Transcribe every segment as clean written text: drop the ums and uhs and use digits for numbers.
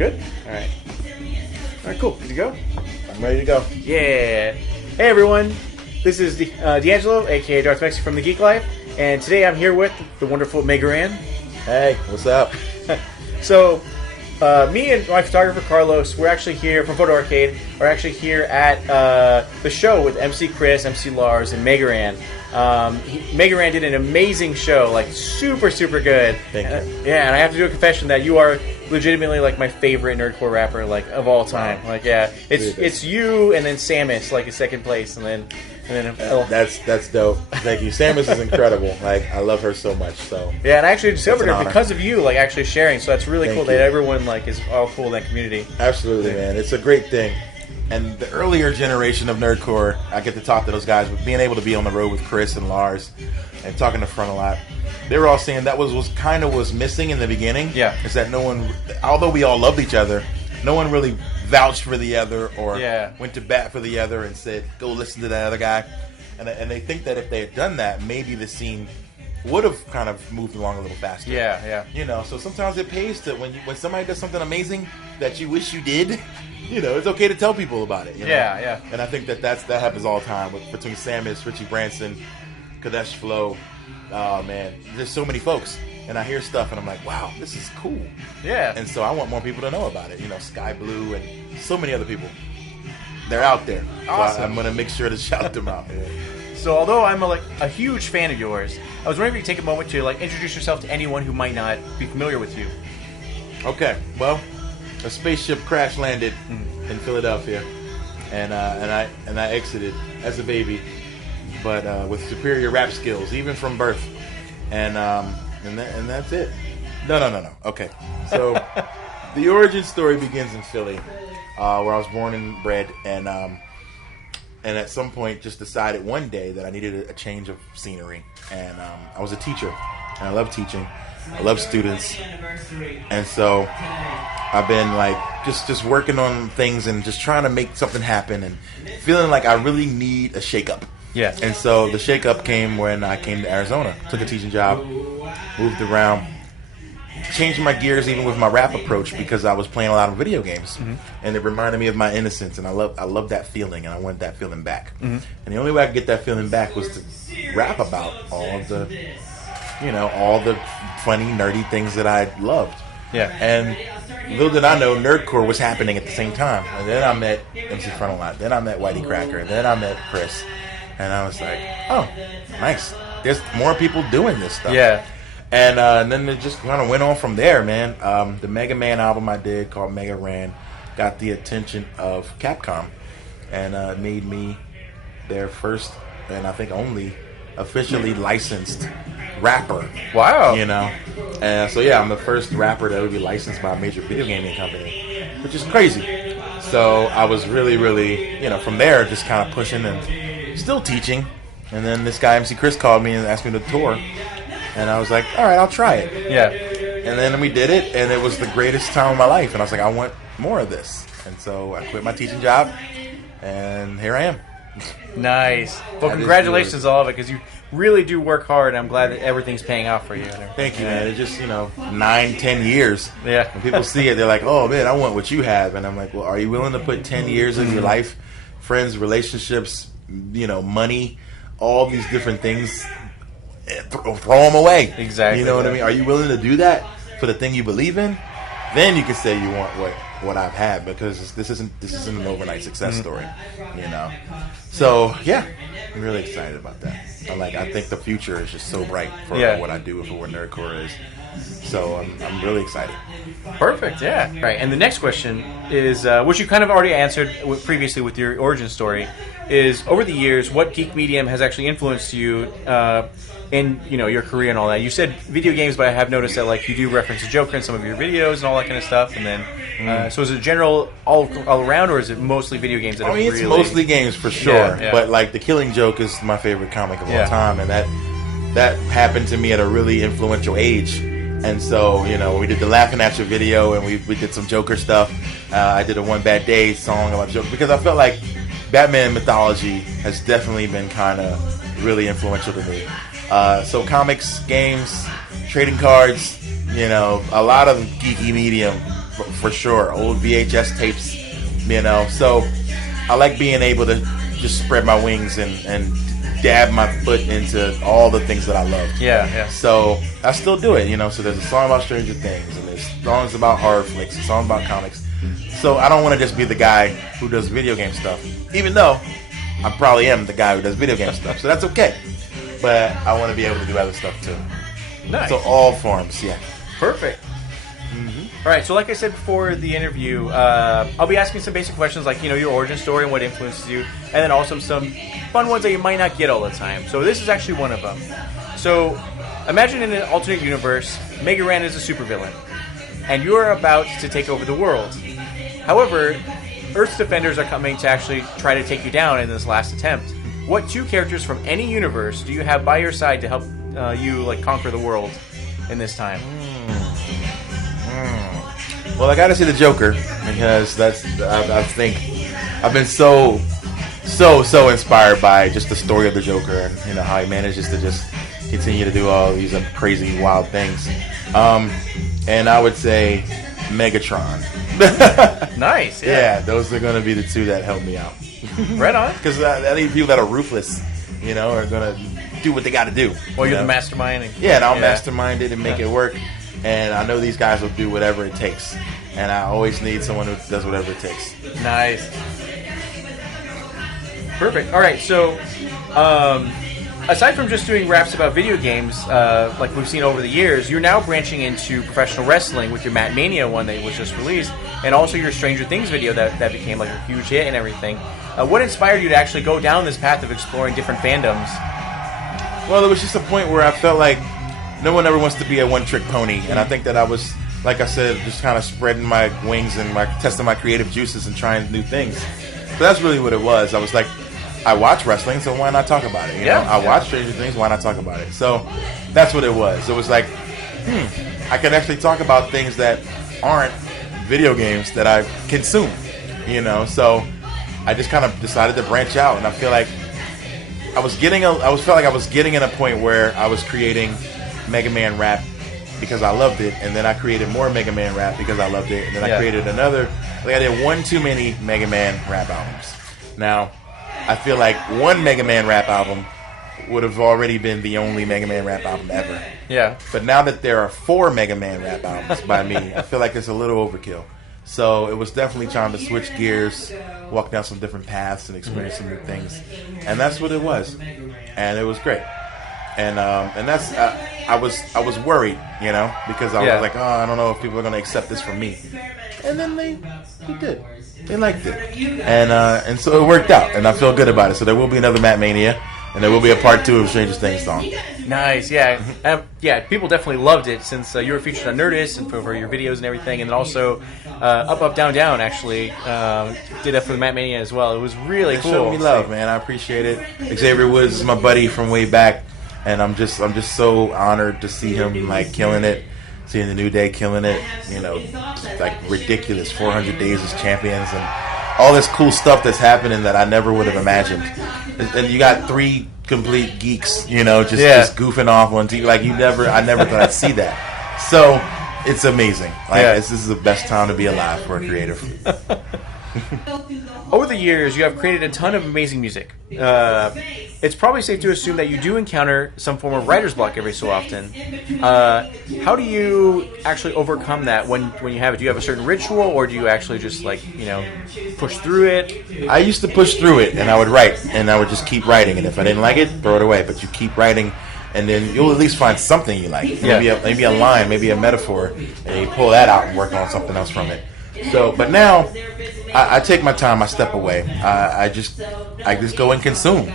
Good? Alright. Alright, cool. Good to go? I'm ready to go. Yeah. Hey everyone. This is D'Angelo, aka Darth Mexi from the Geek Lyfe, and today I'm here with the wonderful Megaran. Hey, what's up? So, me and my photographer Carlos, we're actually here from Photo Arcade. We're actually here at the show with MC Chris, MC Lars, and Megaran. Megaran did an amazing show, like super good. Thank you. Yeah, and I have to do a confession that you are legitimately like my favorite nerdcore rapper, like of all time. Like, yeah, it's you and then Samus, like in second place, and then that's dope. Thank you. Samus is incredible. Like, I love her so much. So yeah, and I actually discovered her because of you, like actually sharing. So that's really cool that everyone like is all cool in that community. Absolutely, man. It's a great thing. And the earlier generation of nerdcore, I get to talk to those guys, but being able to be on the road with Chris and Lars and talking to Front a lot, they were all saying that was kind of missing in the beginning. Yeah, is that no one, although we all loved each other, no one really vouched for the other or went to bat for the other and said, go listen to that other guy. And they think that if they had done that, maybe the scene would have kind of moved along a little faster. Yeah. You know, so sometimes it pays to, when somebody does something amazing that you wish you did, you know, it's okay to tell people about it. You know? Yeah. And I think that happens all the time between Samus, Richie Branson, Kadesh Flow. Oh man, there's so many folks, and I hear stuff, and I'm like, wow, this is cool. Yeah. And so I want more people to know about it. You know, Sky Blue and so many other people. They're out there. Awesome. So I'm gonna make sure to shout them out. So although I'm a huge fan of yours, I was wondering if you could take a moment to like introduce yourself to anyone who might not be familiar with you. Okay. Well, a spaceship crash landed in Philadelphia, and I exited as a baby, but with superior rap skills, even from birth, and that's it. No. Okay, so the origin story begins in Philly, where I was born and bred, and at some point just decided one day that I needed a change of scenery, and I was a teacher, and I love teaching. I love students, and so I've been like just working on things and just trying to make something happen and feeling like I really need a shake-up. Yeah. And so the shake-up came when I came to Arizona, took a teaching job, moved around, changed my gears even with my rap approach because I was playing a lot of video games, and it reminded me of my innocence, and I love that feeling, and I want that feeling back. And the only way I could get that feeling back was to rap about all the funny, nerdy things that I loved. Yeah. And little did I know, Nerdcore was happening at the same time. And then I met MC Front a lot. Then I met Whitey Cracker. And then I met Chris. And I was like, oh, nice. There's more people doing this stuff. Yeah. And then it just kind of went on from there, man. The Mega Man album I did called Mega Ran got the attention of Capcom and made me their first and I think only officially licensed rapper. Wow. You know, and so yeah, I'm the first rapper that would be licensed by a major video gaming company, which is crazy. So I was really, from there just kind of pushing and still teaching. And then this guy MC Chris called me and asked me to tour, and I was like, all right, I'll try it. Yeah. And then we did it, and it was the greatest time of my life. And I was like, I want more of this. And so I quit my teaching job, and here I am. Nice. Well, congratulations on all of it, because you really do work hard, and I'm glad that everything's paying off for you. Thank you, man. It's just, 9-10 years. Yeah. When people see it, they're like, oh, man, I want what you have. And I'm like, well, are you willing to put 10 years of your life, friends, relationships, money, all these different things, throw them away? Exactly. You know what I mean? Are you willing to do that for the thing you believe in? Then you can say you want what I've had, because this isn't an overnight success story, So yeah, I'm really excited about that. I think the future is just so bright for what I do and for what Nerdcore is. So I'm really excited. Perfect, yeah. Right, and the next question is, which you kind of already answered previously with your origin story, is over the years, what geek medium has actually influenced you in your career and all that? You said video games, but I have noticed that you do reference Joker in some of your videos and all that kind of stuff. And then, so is it general all around, or is it mostly video games? That it's mostly games for sure. Yeah. But the Killing Joke is my favorite comic of all time, and that happened to me at a really influential age. And so, we did the Laughing At You video, and we did some Joker stuff. I did a One Bad Day song about Joker, because I felt like Batman mythology has definitely been kind of really influential to me. So comics, games, trading cards, a lot of geeky medium for sure. Old VHS tapes, you know. So I like being able to just spread my wings and dab my foot into all the things that I love. Yeah. So I still do it, you know. So there's a song about Stranger Things, and there's songs about horror flicks, and songs about comics. So I don't want to just be the guy who does video game stuff, even though I probably am the guy who does video game stuff. So that's okay. But I want to be able to do other stuff too. Nice. So all forms, yeah. Perfect. All right, so like I said before the interview, I'll be asking some basic questions like, your origin story and what influences you, and then also some fun ones that you might not get all the time. So this is actually one of them. So imagine in an alternate universe, Mega Man is a supervillain, and you're about to take over the world. However, Earth's defenders are coming to actually try to take you down in this last attempt. What two characters from any universe do you have by your side to help you conquer the world in this time? Well, I gotta say the Joker, because I think I've been so inspired by just the story of the Joker and how he manages to just continue to do all these crazy, wild things. And I would say Megatron. Nice. Yeah, those are gonna be the two that help me out. Right on. Because I need people that are ruthless, are gonna do what they got to do. Well, you're the mastermind. And I'll mastermind it and make it work. And I know these guys will do whatever it takes. And I always need someone who does whatever it takes. Nice. Perfect. All right, so aside from just doing raps about video games, like we've seen over the years, you're now branching into professional wrestling with your Matt Mania one that was just released, and also your Stranger Things video that became a huge hit and everything. What inspired you to actually go down this path of exploring different fandoms? Well, there was just a point where I felt like no one ever wants to be a one-trick pony, and I think that I was, like I said, just kind of spreading my wings and testing my creative juices and trying new things. But that's really what it was. I was like, I watch wrestling, so why not talk about it? I watch Stranger Things, why not talk about it? So that's what it was. It was like, I can actually talk about things that aren't video games that I consume, So I just kind of decided to branch out, and I feel like I felt like I was getting in a point where I was creating Mega Man rap because I loved it, and then I created more Mega Man rap because I loved it, and then I created another. I did one too many Mega Man rap albums. Now, I feel like one Mega Man rap album would have already been the only Mega Man rap album ever. Yeah. But now that there are 4 Mega Man rap albums by me, I feel like it's a little overkill. So it was definitely time to switch gears, walk down some different paths, and experience some new things. And that's what it was. And it was great. And that's I was worried, because I was like, I don't know if people are going to accept this from me. And then they did. They liked it. And so it worked out. And I feel good about it. So there will be another Matt Mania. And there will be a part 2 of Stranger Things song. Nice, yeah. People definitely loved it since you were featured on Nerdist and for your videos and everything. And then also Up, Up, Down, Down actually did that for the Matt Mania as well. It was really cool. Showed me love, man. I appreciate it. Xavier Woods is my buddy from way back. And I'm just so honored to see him killing it. Seeing the New Day killing it. Ridiculous 400 days as champions and all this cool stuff that's happening that I never would have imagined. And you got 3 complete geeks, just goofing off on TV. I never thought I'd see that. So it's amazing. This is the best time to be alive for a creative. Over the years, you have created a ton of amazing music. It's probably safe to assume that you do encounter some form of writer's block every so often. How do you actually overcome that when you have it? Do you have a certain ritual, or do you actually just push through it? I used to push through it, and I would write, and I would just keep writing. And if I didn't like it, throw it away. But you keep writing, and then you'll at least find something you like. Maybe a line, maybe a metaphor, and you pull that out and work on something else from it. So, but now I take my time. I step away. I just go and consume.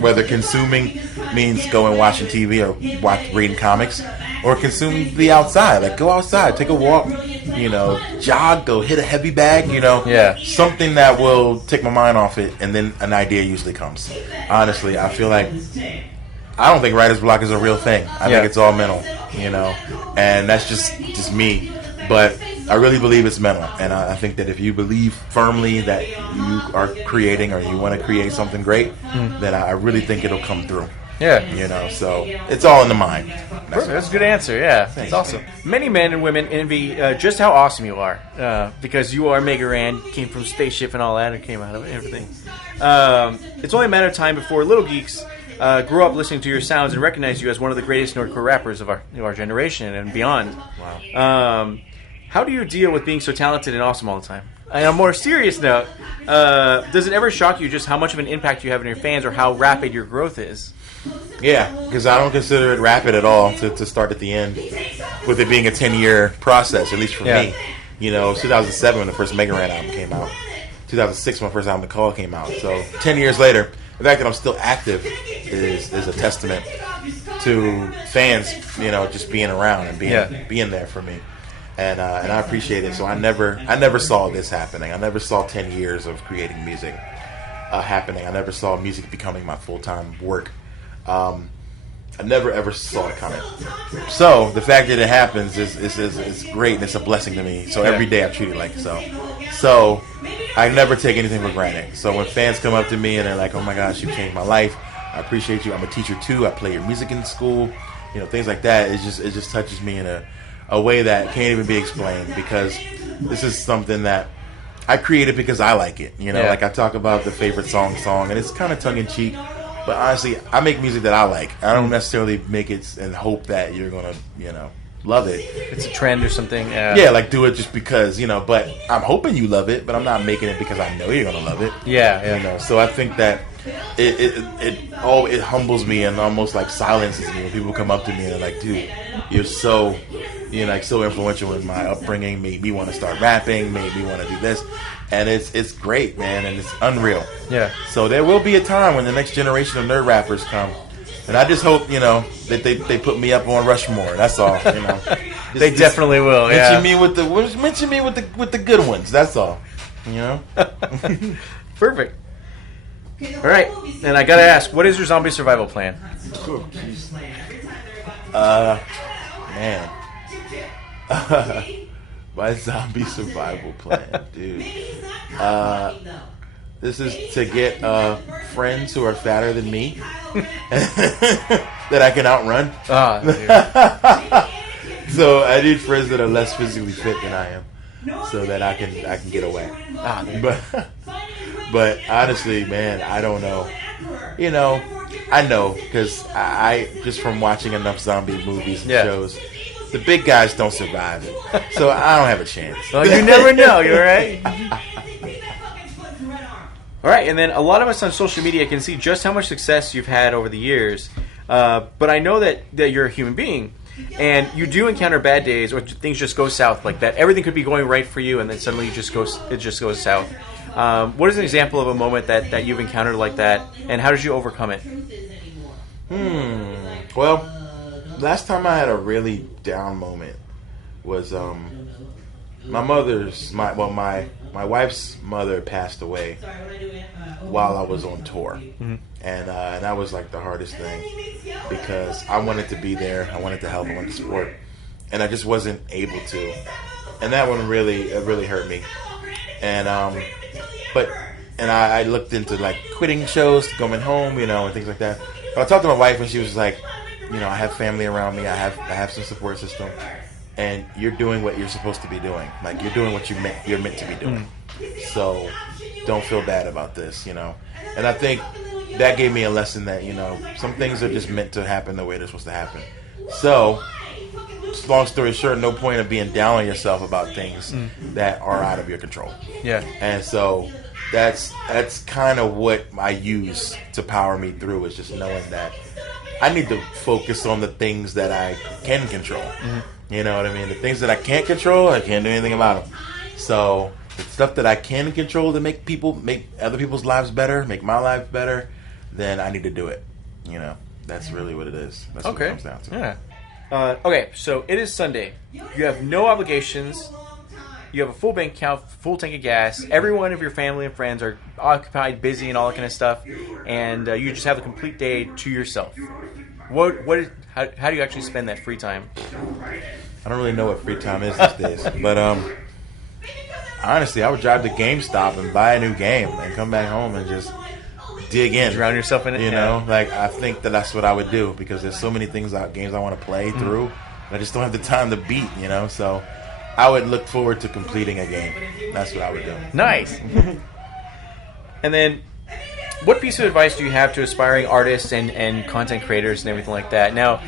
Whether consuming means going watching TV or reading comics, or consume the outside. Go outside, take a walk. Jog, go hit a heavy bag. Something that will take my mind off it, and then an idea usually comes. Honestly, I feel like I don't think writer's block is a real thing. I think it's all mental. And that's just me. But I really believe it's mental, and I think that if you believe firmly that you are creating or you want to create something great, then I really think it'll come through. Yeah. So it's all in the mind. That's a good answer, yeah. That's awesome. Many men and women envy just how awesome you are. Because you are Mega Ran, came from Spaceship and all that, and came out of it and everything. It's only a matter of time before little geeks grew up listening to your sounds and recognize you as one of the greatest Nerdcore rappers of our generation and beyond. Wow. How do you deal with being so talented and awesome all the time? On a more serious note, does it ever shock you just how much of an impact you have on your fans or how rapid your growth is? Yeah, because I don't consider it rapid at all to start at the end, with it being a 10-year process, at least for me. It was 2007 when the first Mega Ran album came out. 2006 when my first album, The Call, came out. So 10 years later, the fact that I'm still active is a testament to fans, just being around and being there for me. And I appreciate it. So I never saw this happening. I never saw 10 years of creating music happening. I never saw music becoming my full-time work. I never ever saw it coming. So the fact that it happens is great, and it's a blessing to me. So every day I treat it like so. So I never take anything for granted. So when fans come up to me and they're like, "Oh my gosh, you changed my life. I appreciate you. I'm a teacher too. I play your music in school." Things like that. It just touches me in a way that can't even be explained, because this is something that I created because I like it. Like I talk about the favorite song, and it's kind of tongue in cheek. But honestly, I make music that I like. I don't necessarily make it and hope that you're gonna, love it. It's a trend or something. Yeah, like do it just because, But I'm hoping you love it. But I'm not making it because I know you're gonna love it. Yeah. So I think that it humbles me and almost like silences me when people come up to me and they're like, "Dude, you're so." So influential in my upbringing, made me want to start rapping, made me want to do this, and it's great, man, and it's unreal. Yeah. So there will be a time when the next generation of nerd rappers come, and I just hope that they put me up on Rushmore. That's all. They definitely will. Mention me with the good ones. That's all. Perfect. All right, and I gotta ask, what is your zombie survival plan? Man. My zombie survival plan, dude. This is to get friends who are fatter than me that I can outrun. So I need friends that are less physically fit than I am, so that I can get away. But honestly, man, I don't know. I know because I just from watching enough zombie movies and shows. The big guys don't survive it, so I don't have a chance. Well, you never know, you're right. All right, and then a lot of us on social media can see just how much success you've had over the years, but I know that you're a human being, and you do encounter bad days or things just go south like that. Everything could be going right for you, and then suddenly it just goes south. What is an example of a moment that you've encountered like that, and how did you overcome it? Well, last time I had a really down moment was my wife's mother passed away while I was on tour, and that was like the hardest thing because I wanted to be there, I wanted to help, I wanted to support, and I just wasn't able to, and that one really hurt me, and I looked into like quitting shows, going home, and things like that. But I talked to my wife and she was like, I have family around me. I have some support system, and you're doing what you're supposed to be doing. Like you're doing what you're meant to be doing. So don't feel bad about this, And I think that gave me a lesson that some things are just meant to happen the way they're supposed to happen. So, long story short, no point of being down on yourself about things that are out of your control. Yeah. And so that's kind of what I use to power me through, is just knowing that I need to focus on the things that I can control. You know what I mean? The things that I can't control, I can't do anything about them. So the stuff that I can control to make other people's lives better, make my life better, then I need to do it. That's really what it is. That's what it comes down to. Yeah. Okay, so it is Sunday. You have no obligations. You have a full bank account, full tank of gas. Every one of your family and friends are occupied, busy, and all that kind of stuff. And you just have a complete day to yourself. How do you actually spend that free time? I don't really know what free time is these days. But honestly, I would drive to GameStop and buy a new game and come back home and just dig in, drown yourself in it. You know, like I think that's what I would do because there's so many games I want to play through. And I just don't have the time to beat. You know, so I would look forward to completing a game. That's what I would do. Nice. And then, what piece of advice do you have to aspiring artists and content creators and everything like that? Now,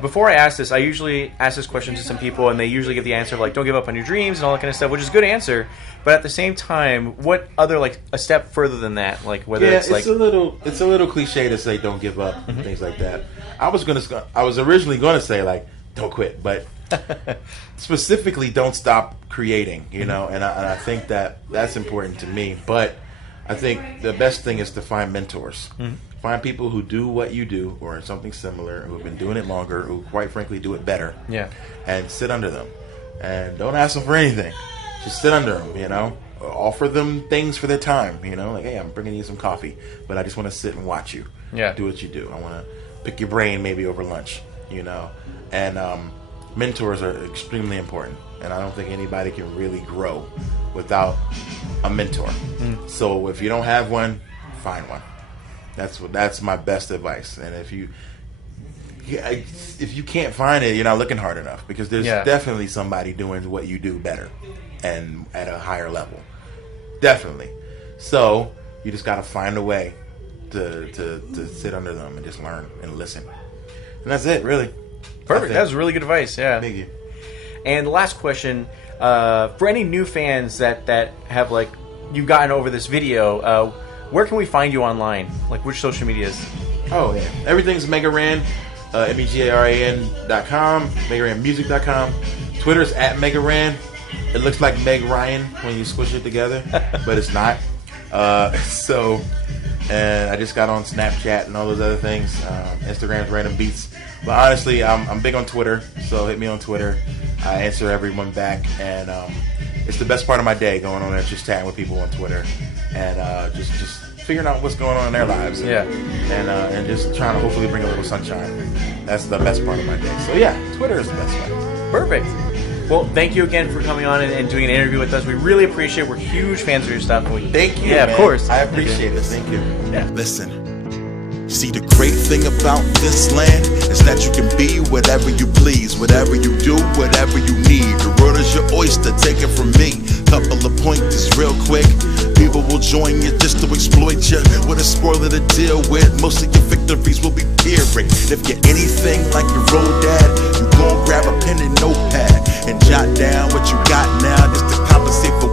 before I ask this, I usually ask this question to some people, and they usually give the answer of, like, don't give up on your dreams and all that kind of stuff, which is a good answer. But at the same time, what other, like, a step further than that? Like, whether it's like... it's a little cliche to say don't give up and things like that. I was originally going to say, like, don't quit, but specifically don't stop creating, you know, and I think that's important to me. But I think the best thing is to find mentors. Find people who do what you do or something similar, who have been doing it longer, who quite frankly do it better. Yeah. And sit under them. And don't ask them for anything. Just sit under them, you know. Offer them things for their time, you know. Like, hey, I'm bringing you some coffee, but I just want to sit and watch you. Yeah. Do what you do. I want to pick your brain maybe over lunch, you know. And mentors are extremely important. And I don't think anybody can really grow without a mentor. So if you don't have one, find one. That's my best advice. And if you can't find it, you're not looking hard enough because there's definitely somebody doing what you do better and at a higher level. Definitely. So you just got to find a way to sit under them and just learn and listen. And that's it, really. Perfect. That was really good advice. Yeah. Thank you. And the last question, for any new fans that have, like, you've gotten over this video, where can we find you online? Like, which social medias? Oh, yeah. Everything's Megaran, MEGARAN.com, MegaRanMusic.com. Twitter's at Megaran. It looks like Meg Ryan when you squish it together, but it's not. And I just got on Snapchat and all those other things. Instagram's Random Beats. But honestly, I'm big on Twitter, so hit me on Twitter. I answer everyone back, and it's the best part of my day going on there, just chatting with people on Twitter, and just figuring out what's going on in their lives. And just trying to hopefully bring a little sunshine. That's the best part of my day. So yeah, Twitter is the best way. Perfect. Well, thank you again for coming on and doing an interview with us. We really appreciate it. We're huge fans of your stuff. Thank you. Yeah, man. Of course. I appreciate it. Thank you. Yeah. Listen. See, the great thing about this land is that you can be whatever you please, whatever you do, whatever you need. The world is your oyster, take it from me. Couple of pointers real quick. People will join you just to exploit you with a spoiler to deal with. Most of your victories will be Pyrrhic. If you're anything like your old dad, you gon' grab a pen and notepad and jot down what you got now just to compensate for